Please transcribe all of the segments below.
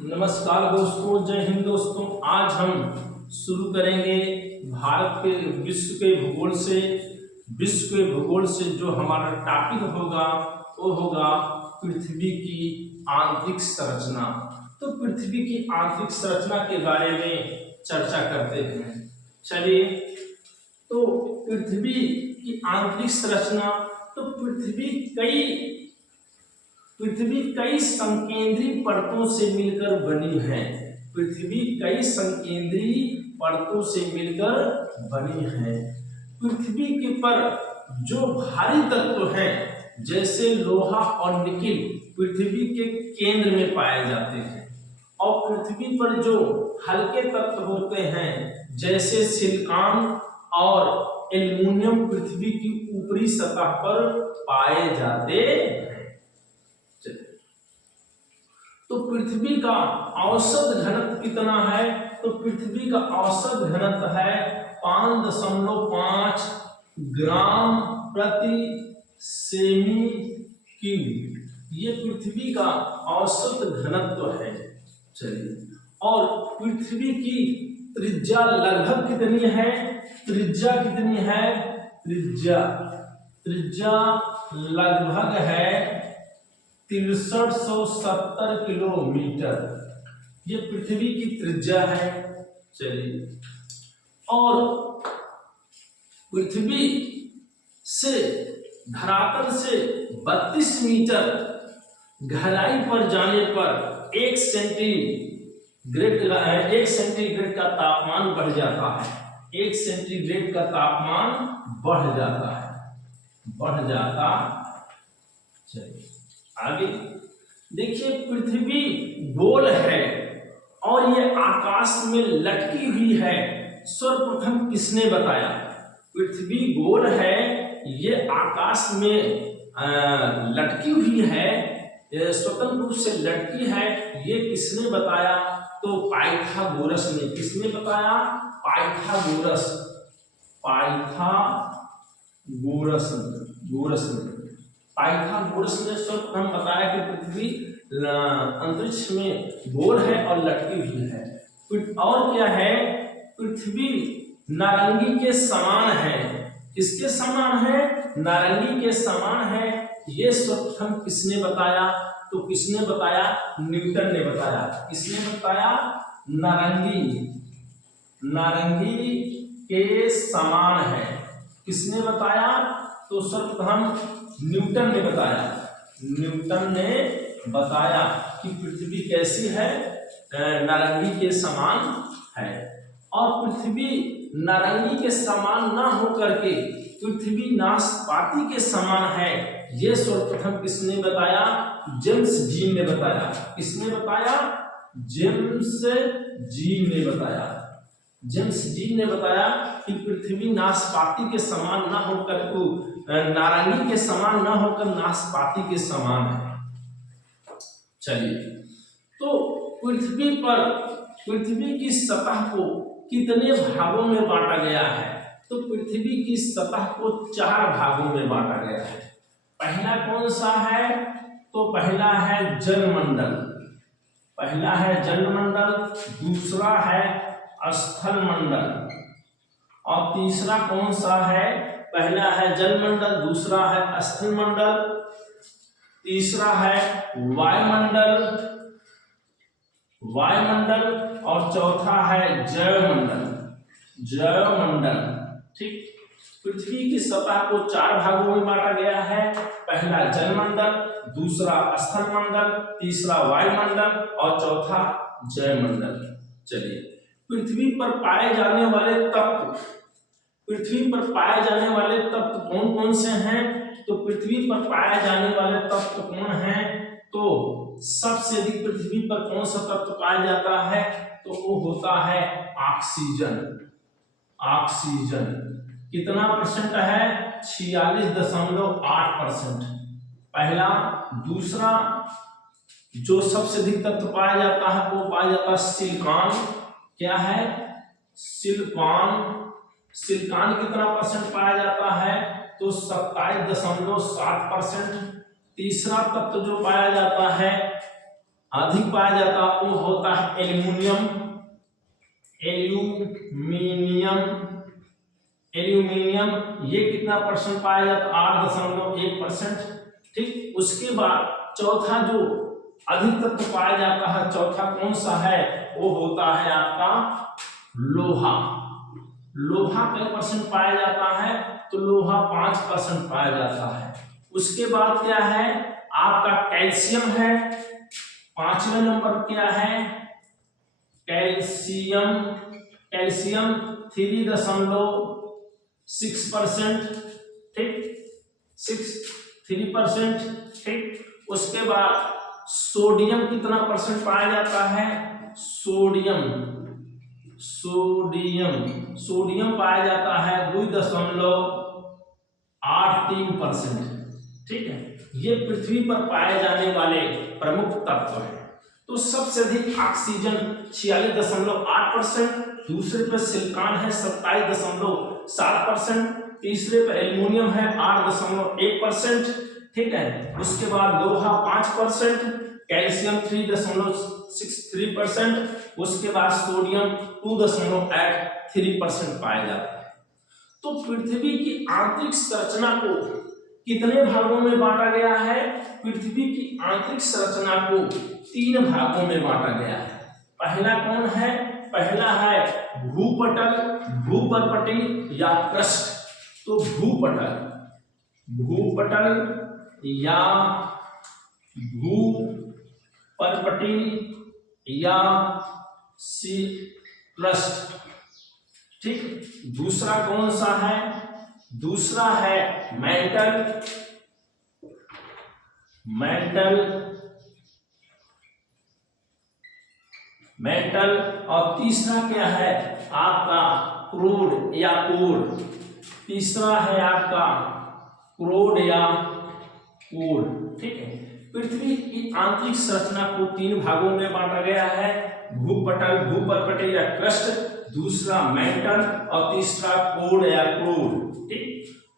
नमस्कार दोस्तों, जय हिंद दोस्तों। आज हम शुरू करेंगे भारत के विश्व के भूगोल से जो हमारा टॉपिक होगा वो होगा पृथ्वी की आंतरिक संरचना। तो पृथ्वी की आंतरिक संरचना के बारे में चर्चा करते हैं। चलिए, तो पृथ्वी की आंतरिक संरचना, तो पृथ्वी कई संकेंद्रीय परतों से मिलकर बनी है। पृथ्वी कई संकेंद्रीय परतों से मिलकर बनी है। पृथ्वी के पर जो भारी तत्व हैं जैसे लोहा और निकिल पृथ्वी के केंद्र में पाए जाते हैं, और पृथ्वी पर जो हल्के तत्व होते हैं जैसे सिलिकॉन और एल्युमिनियम पृथ्वी की ऊपरी सतह पर पाए जाते हैं। तो पृथ्वी का औसत घनत्व कितना है? तो पृथ्वी का औसत घनत्व है 5.5 ग्राम प्रति सेमी क्यूब। ये पृथ्वी का औसत घनत्व है। चलिए, और पृथ्वी की त्रिज्या लगभग कितनी है? त्रिज्या कितनी है? त्रिज्या लगभग है 6370 किलोमीटर। ये पृथ्वी की त्रिज्या है। चलिए, और पृथ्वी से धरातल से 32 मीटर गहराई पर जाने पर 1 सेंटीग्रेड का तापमान बढ़ जाता है। 1 सेंटीग्रेड का तापमान बढ़ जाता। चलिए आगे देखिए, पृथ्वी गोल है और ये आकाश में लटकी हुई है। सर्वप्रथम किसने बताया? पृथ्वी गोल है, ये आकाश में लटकी हुई है, स्वतंत्र रूप से लटकी है। ये किसने बताया? तो पाइथागोरस ने। किसने बताया? पाइथागोरस ने सर्वप्रथम बताया कि पृथ्वी अंतरिक्ष में गोल है और लटकी हुई है। और क्या है? पृथ्वी नारंगी के समान है। किसके समान है? नारंगी के समान है। ये सर्वप्रथम किसने बताया? तो किसने बताया? न्यूटन ने बताया। किसने बताया? नारंगी के समान है। किसने बताया? तो सर्वप्रथम न्यूटन ने बताया कि पृथ्वी कैसी है? नारंगी के समान है। और पृथ्वी नारंगी के समान ना होकर के पृथ्वी नाशपाती के समान है। ये सर्वप्रथम किसने बताया? जेम्स जीन ने बताया। किसने बताया? जेम्स जीन ने बताया कि पृथ्वी नाशपाती के समान ना होकर नारंगी के समान ना होकर नाशपाती के समान है। चलिए, तो पृथ्वी की सतह को कितने भागों में बांटा गया है? तो पृथ्वी की सतह को 4 भागों में बांटा गया है। पहला कौन सा है? तो पहला है जलमंडल, दूसरा है स्थल मंडल, और तीसरा कौन सा है? पहला है जलमंडल, दूसरा है स्थल मंडल, तीसरा है वायुमंडल, और चौथा है जैवमंडल। ठीक, पृथ्वी की सतह को 4 भागों में बांटा गया है। पहला जलमंडल, दूसरा स्थल मंडल, तीसरा वायुमंडल और चौथा जैवमंडल। चलिए, पृथ्वी पर पाए जाने वाले तत्व कौन कौन से हैं? तो पृथ्वी पर पाए जाने वाले तत्व कौन हैं? तो सबसे अधिक पृथ्वी पर कौन सा तत्व पाया जाता है? तो वो होता है ऑक्सीजन। कितना परसेंट है? 46.8%। पहला। दूसरा जो सबसे अधिक तत्व पाया जाता है वो पाया जाता है सिलिकॉन। क्या है? सिलिकॉन कितना परसेंट पाया जाता है? तो 27.7%। तीसरा तत्व जो पाया जाता है अधिक पाया जाता वो होता है एल्यूमिनियम। एल्यूमिनियम एल्यूमिनियम ये कितना परसेंट पाया जाता? 8.1%। ठीक, उसके बाद चौथा जो अधिक तत्व पाया जाता है, चौथा कौन सा है? वो होता है आपका लोहा। लोहा कितने परसेंट पाया जाता है? तो लोहा 5% पाया जाता है। उसके बाद क्या है? आपका कैल्शियम है। 5वें नंबर क्या है? कैल्शियम। कैल्शियम 3.6%। ठीक, 3%। ठीक, उसके बाद सोडियम कितना परसेंट पाया जाता है? सोडियम पाया जाता है 2.83%। ठीक है, ये पृथ्वी पर पाए जाने वाले प्रमुख तत्व हैं। तो सबसे अधिक ऑक्सीजन 46.8%, दूसरे पर सिलिकॉन है 27.7%, तीसरे पर एल्युमिनियम है 8.1%। ठीक है, उसके बाद लोहा 5%, कैल्शियम 3.63%, उसके बाद सोडियम 2.83% पाया जाता है। तो पृथ्वी की आंतरिक संरचना को कितने भागों में बांटा गया है? पृथ्वी की आंतरिक संरचना को 3 भागों में बांटा गया है। पहला कौन है? पहला है भूपटल, भूपर्पटी या क्रस्ट। तो भूपटल या भूपर्पटी या क्रस्ट। ठीक, दूसरा कौन सा है? दूसरा है मेंटल और तीसरा क्या है? आपका क्रूड या कोर। तीसरा है आपका क्रूड या कोर। ठीक है, पृथ्वी की आंतरिक संरचना को 3 भागों में बांटा गया है, भूपटल, भूपर्पटी या क्रस्ट, दूसरा मेंटल और तीसरा कोर या क्रूड। ठीक,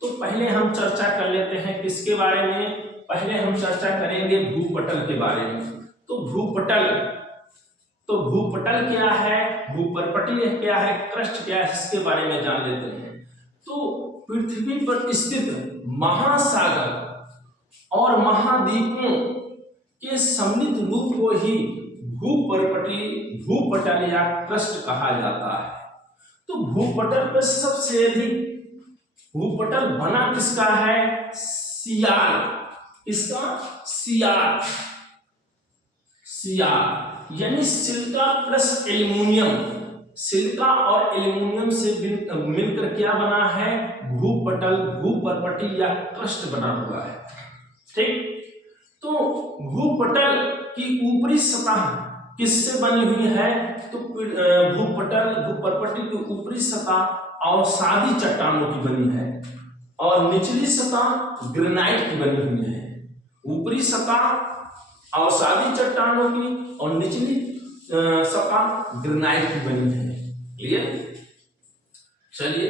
तो पहले हम चर्चा कर लेते हैं किसके बारे में? पहले हम चर्चा करेंगे भूपटल के बारे में। तो भूपटल क्या है, भूपर्पटी क्या है, क्रस्ट क्या है, इसके बारे में जान लेते हैं। तो पृथ्वी पर स्थित महासागर और महाद्वीपों के सम्मिलित रूप को ही भूपर्पटी, भूपटल या क्रस्ट कहा जाता है। तो भूपटल पर सबसे अधिक भूपटल बना किसका है? सियाल। किसका? सियाल यानी सिलिका प्लस एल्युमिनियम। सिलिका और एल्युमिनियम से मिलकर क्या बना है? भूपटल, भूपर्पटी या क्रस्ट बना हुआ है। ठीक, तो भूपटल की ऊपरी सतह किससे बनी हुई है? तो भूपर्पटी की ऊपरी सतह अवसादी चट्टानों की बनी है और निचली सतह ग्रेनाइट की बनी हुई है। ऊपरी सतह अवसादी चट्टानों की और निचली सतह ग्रेनाइट की बनी है। क्लियर? चलिए,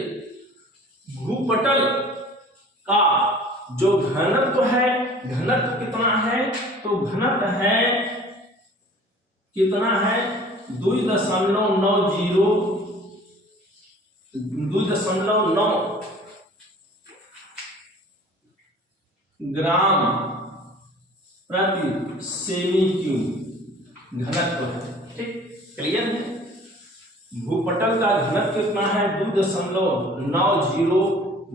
भूपटल का जो घनत्व है, घनत्व कितना है? तो घनत्व है कितना है? 2.9 ग्राम प्रति सेमी क्यूब घनत्व है। ठीक, क्लियर है? भूपटल का घनत्व कितना है? 2.90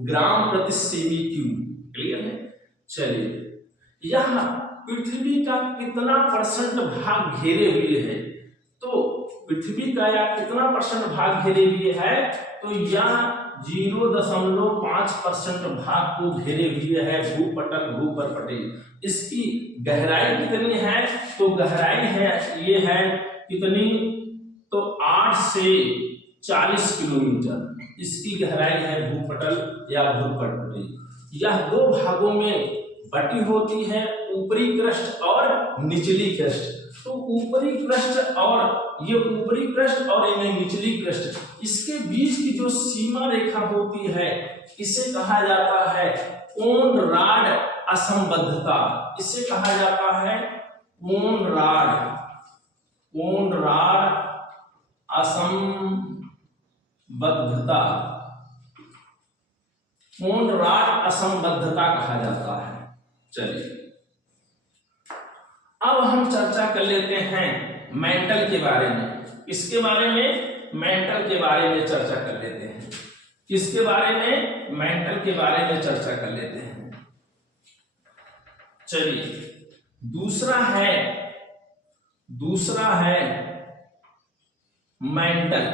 ग्राम प्रति सेमी क्यूब। क्लियर है? चलिए, यह पृथ्वी का कितना परसेंट भाग घेरे हुए है? तो पृथ्वी का या कितना परसेंट भाग घेरे हुए है? तो यह 0.5% भाग को घेरे हुए है भूपटल, भूपर्पटी। इसकी गहराई कितनी है? तो गहराई है, ये है कितनी? तो 8 से 40 किलोमीटर इसकी गहराई है भूपटल या भूपर्पटी। यह 2 भागों में बटी होती है, ऊपरी क्रस्ट और निचली क्रस्ट। तो ऊपरी क्रस्ट और ये निचली क्रस्ट, इसके बीच की जो सीमा रेखा होती है इसे कहा जाता है कोनराड असंबद्धता। इसे कहा जाता है पूर्ण रॉड असंबद्धता, पूर्ण रॉड असंबद्धता कहा जाता है। चलिए अब हम चर्चा कर लेते हैं मेंटल के बारे में। इसके बारे में मेंटल के बारे में चर्चा कर लेते हैं। किसके बारे में? मेंटल के बारे में चर्चा कर लेते हैं। चलिए दूसरा है मेंटल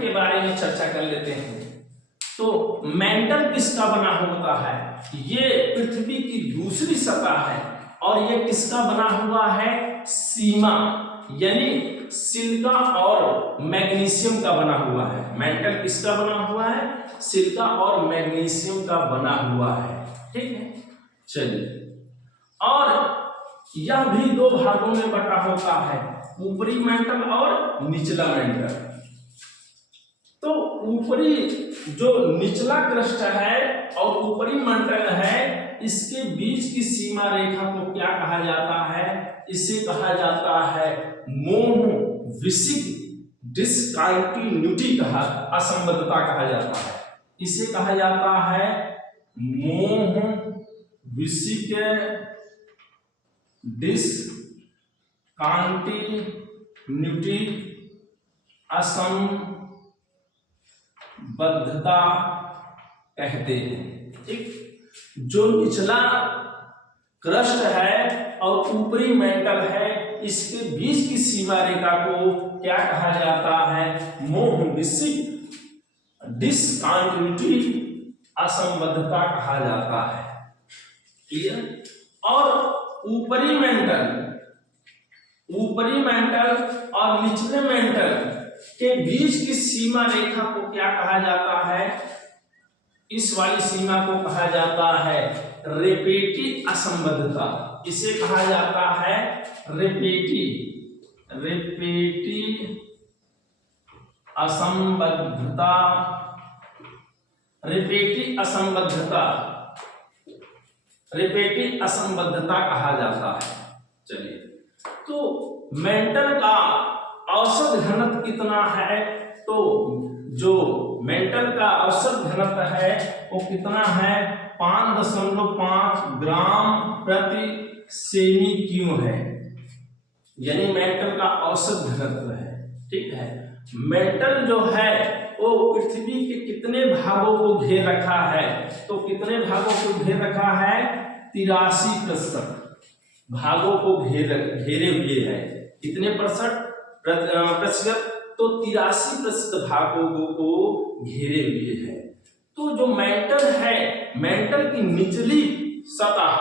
के बारे में चर्चा कर लेते हैं। तो मेंटल किसका बना होता है? ये पृथ्वी की दूसरी सतह है और ये किसका बना हुआ है? सीमा यानी सिलिका और मैग्नीशियम का बना हुआ है। मेंटल किसका बना हुआ है? सिलिका और मैग्नीशियम का बना हुआ है। ठीक है, चलिए और यह भी दो भागों में बटा होता है, ऊपरी मेंटल और निचला मेंटल। तो ऊपरी जो निचला क्रस्ट है और ऊपरी मेंटल है, इसके बीच की सीमा रेखा को क्या कहा जाता है? इसे कहा जाता है मोहविसिक डिसकंटिन्यूटी असंबद्धता कहा जाता है। इसे कहा जाता है मोहविसिक डिसकंटिन्यूटी असंबद्धता कहते हैं। ठीक, जो निचला क्रस्ट है और ऊपरी मेंटल है, इसके बीच की सीमा रेखा को क्या कहा जाता है? मोहविसिक डिसकंटिन्यूटी असंबद्धता कहा जाता है। क्लियर? और ऊपरी मेंटल और निचले मेंटल के बीच की सीमा रेखा को क्या कहा जाता है? इस वाली सीमा को कहा जाता है रेपेटी असंबद्धता। इसे कहा जाता है रेपेटी असंबद्धता। रेपेटी असंबद्धता कहा जाता है। चलिए, तो मेंटल का औसत घनत्व कितना है? तो जो मेंटल का औसत घनत्व है वो कितना है? 5.5 ग्राम प्रति सेमी क्यूब है, यानी मेंटल का औसत घनत्व है। ठीक है, मेंटल जो है वो पृथ्वी के कितने भागों को घेर रखा है? तो कितने भागों को घेर रखा है? 83% भागों को घेरे हुए है। कितने प्रतिशत? तो 83% भागों को घेरे हुए है। तो जो मेंटल है, मेंटल की निचली सतह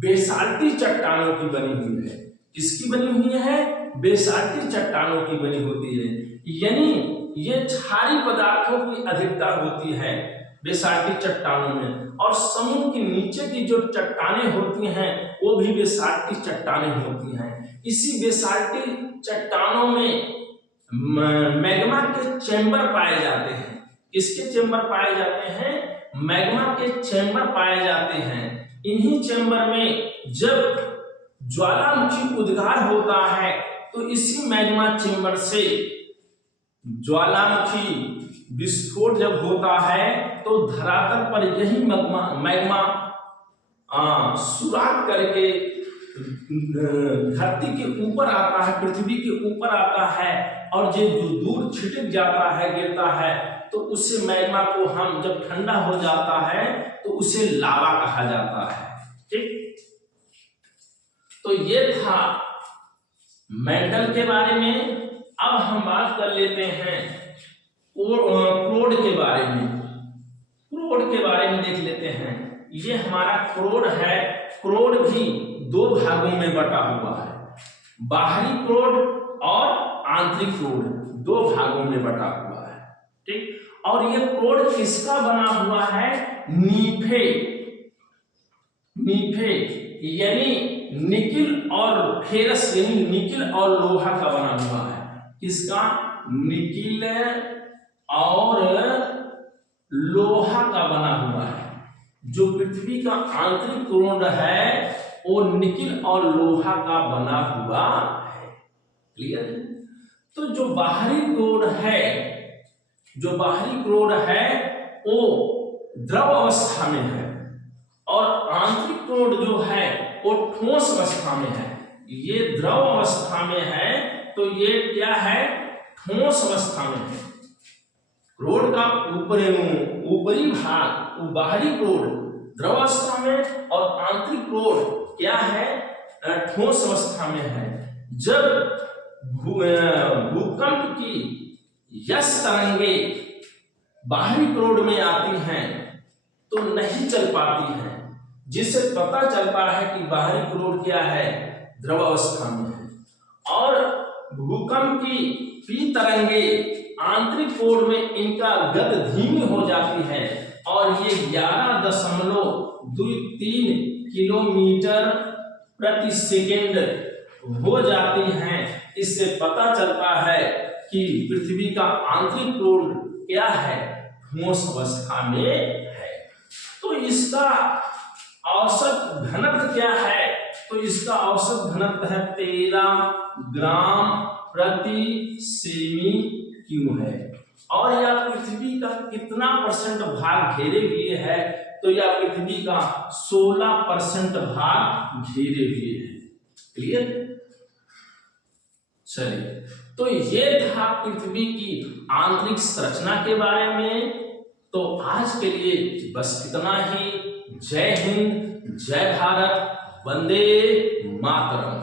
बेसाल्टी चट्टानों की बनी हुई है। किसकी बनी हुई है? बेसाल्टी चट्टानों की बनी होती है, यानी ये क्षारीय पदार्थों की अधिकता होती है बेसाल्टी चट्टानों में। और समुद्र के नीचे की जो चट्टानें होती हैं वो भी बेसाल्टी चट्टानें होती हैं। इसी बेसाल्टी चट्टानों में मैग्मा के चैम्बर पाए जाते हैं। किसके चैम्बर पाए जाते हैं? मैग्मा के चैम्बर पाए जाते हैं। इन्हीं चैम्बर में जब ज्वालामुखी उद्गार होता है तो इसी मैग्मा चैम्बर से ज्वालामुखी विस्फोट जब होता है तो धरातल पर यही मैग्मा सुराग करके धरती के ऊपर आता है, पृथ्वी के ऊपर आता है और जो दूर छिटक जाता है, गिरता है, तो उससे मैग्मा को हम जब ठंडा हो जाता है तो उसे लावा कहा जाता है। ठीक, तो ये था मेंटल के बारे में। अब हम बात कर लेते हैं क्रोड के बारे में। क्रोड के बारे में देख लेते हैं। ये हमारा क्रोड है। क्रोड भी दो भागों में बटा हुआ है, बाहरी क्रोड और आंतरिक क्रोड, दो भागों में बटा हुआ है। ठीक, और ये क्रोड किसका बना हुआ है? नीफे यानी निकिल और फेरस यानी निकिल और लोहा का बना हुआ है। किसका? निकिल और लोहा का बना हुआ है। जो पृथ्वी का आंतरिक क्रोड है वो निकिल और लोहा का बना हुआ है। क्लियर? तो जो बाहरी क्रोड है वो द्रव अवस्था में है और आंतरिक क्रोड जो है वो ठोस अवस्था में है। ये द्रव अवस्था में है तो ये क्या है, ठोस अवस्था में है। क्रोड का ऊपरी भाग, बाहरी क्रोड द्रव अवस्था में और आंतरिक क्रोड क्या है, ठोस अवस्था में है। जब भूकंप की यस तरंगे बाहरी क्रोड में आती हैं तो नहीं चल पाती हैं, जिससे पता चलता है कि बाहरी क्रोड क्या है, द्रव अवस्था में है। और भूकंप की पी तरंगे आंतरिक क्रोड में इनका गति धीमी हो जाती है और ये 11.23 किलोमीटर प्रति सेकेंड हो जाती हैं। इससे पता चलता है कि पृथ्वी का आंतरिक क्रोड क्या है, ठोस अवस्था में है। तो इसका औसत घनत्व क्या है, तो इसका औसत घनत्व है 13 ग्राम प्रति सेमी क्यूब है। और यह पृथ्वी का कितना परसेंट भाग घेरे हुए है, तो यह पृथ्वी का 16% भाग घेरे हुए है। क्लियर? चलिए, तो ये था पृथ्वी की आंतरिक संरचना के बारे में। तो आज के लिए बस इतना ही। जय हिंद, जय भारत, वंदे मातरम।